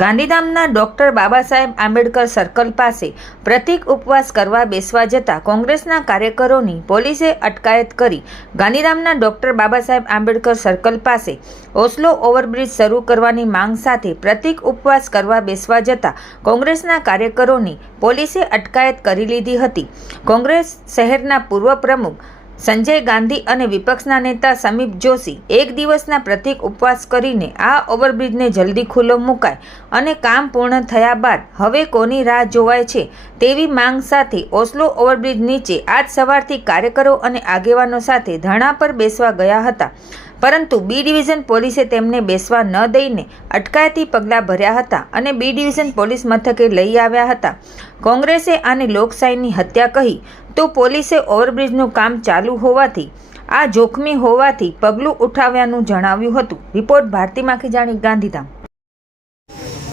ગાંધીધામના doctor Baba Saheb Ambedkar circle પાસે પ્રતિક ઉપવાસ કરવા બેસવા જતા કોંગ્રેસના કાર્યકરોની પોલીસે અટકાયત કરી ગાંધીધામના ડોક્ટર બાબા સાહેબ આંબેડકર સર્કલ પાસે ઓસ્લો ઓવરબ્રિજ શરૂ કરવાની માંગ સાથે પ્રતિક ઉપવાસ કરવા બેસવા જતા કોંગ્રેસના કાર્યકરોની પોલીસે અટકાયત કરી લીધી હતી. કોંગ્રેસ શહેરના પૂર્વ પ્રમુખ સંજય ગાંધી અને વિપક્ષના નેતા સમીપ જોશી એક દિવસના પ્રતિક ઉપવાસ કરીને આ ઓવરબ્રિજને જલ્દી ખુલ્લો મુકાય અને કામ પૂર્ણ થયા બાદ હવે કોની રાહ જોવાય છે તેવી માંગ સાથે ઓસ્લો ઓવરબ્રિજ નીચે આજ સવારથી કાર્યકરો અને આગેવાનો સાથે ધરણા પર બેસવા ગયા હતા. પરંતુ બી ડિવિઝન પોલીસે તેમને બેસવા ન દઈને અટકાયતી પગલાં ભર્યા હતા અને બી ડિવિઝન પોલીસ મથકે લઈ આવ્યા હતા. કોંગ્રેસે આને લોકશાહીની હત્યા કહી તો પોલીસે ઓવરબ્રિજનું કામ ચાલુ હોવાથી, આ જોખમી હોવાથી પગલું ઉઠાવ્યાનું જણાવ્યું હતું. રિપોર્ટ ભારતી માખીજાણી ગાંધીધામ.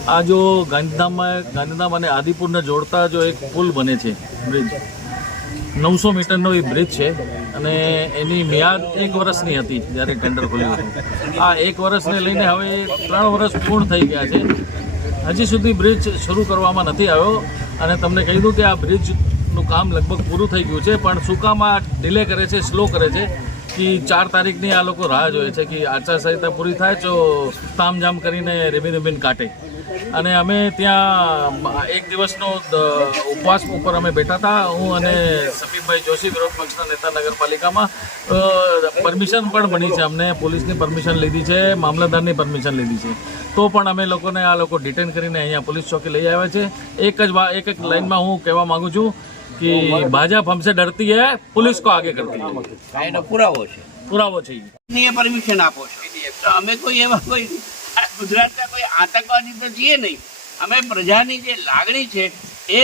આ જો ગાંધીધામમાં ગાંધીધામ અને આદિપુરને જોડતા જો એક પુલ બને છે, બ્રિજ નવસો મીટરનો એ બ્રિજ છે અને એની મિયાદ એક વર્ષની હતી જ્યારે ટેન્ડર ખોલ્યું હતું. આ એક વર્ષને લઈને હવે ત્રણ વર્ષ પૂર્ણ થઈ ગયા છે. હજી સુધી બ્રિજ શરૂ કરવામાં નથી આવ્યો અને તમને કહી દઉં કે આ બ્રિજનું કામ લગભગ પૂરું થઈ ગયું છે, પણ શું આ ડિલે કરે છે સ્લો કરે છે. કે ચાર તારીખની આ લોકો રાહ જોઈએ છે કે આચારસંહિતા પૂરી થાય તો તામઝામ કરીને રેબી રેબીન કાઢે. અને અમે ત્યાં એક દિવસનો ઉપવાસ ઉપર અમે બેઠા હતા. હું અને સમીપભાઈ જોશી વિરોધ પક્ષના નેતા નગરપાલિકામાં. પરમિશન પણ બની છે અમને. પોલીસની પરમિશન લીધી છે, મામલતદારની પરમિશન લીધી છે. તો પણ અમે લોકોને આ લોકો ડિટેન કરીને અહીંયા પોલીસ ચોકી લઈ આવ્યા છે. એક જ એક એક લાઈનમાં હું કહેવા માગું છું કે ભાજપ હમસે ડરતી હૈ પુલિસ કો આગે કરતી હૈ એનો પુરાવો છે પુરાવો છે ઈ. ની પરમિશન આપો છો તો અમે કોઈ એવા કોઈ ગુજરાતના કોઈ આતંકવાદી તો છીએ નહીં અમે પ્રજાની જે લાગણી છે એ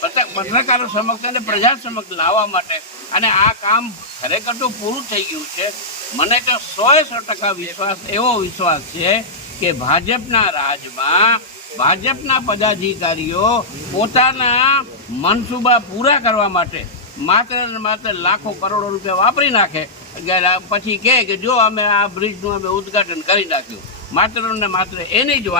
પત્ર- પત્રકારો સમક્ષ અને પ્રજા સમક્ષ લાવવા માટે અને આ કામ ખરેખર તો પૂરું થઈ ગયું છે. મને તો સો સો ટકા વિશ્વાસ એવો વિશ્વાસ છે કે ભાજપના રાજમાં ભાજપના પદાધિકારીઓ પોતાના મનસૂબા પૂરા કરવા માટે માત્ર ને માત્ર લાખો કરોડો રૂપિયા વાપરી નાખે. પછી કે જો અમે આ બ્રિજનું અમે ઉદ્ઘાટન કરી નાખ્યું. માત્ર ને માત્ર એની જ વાત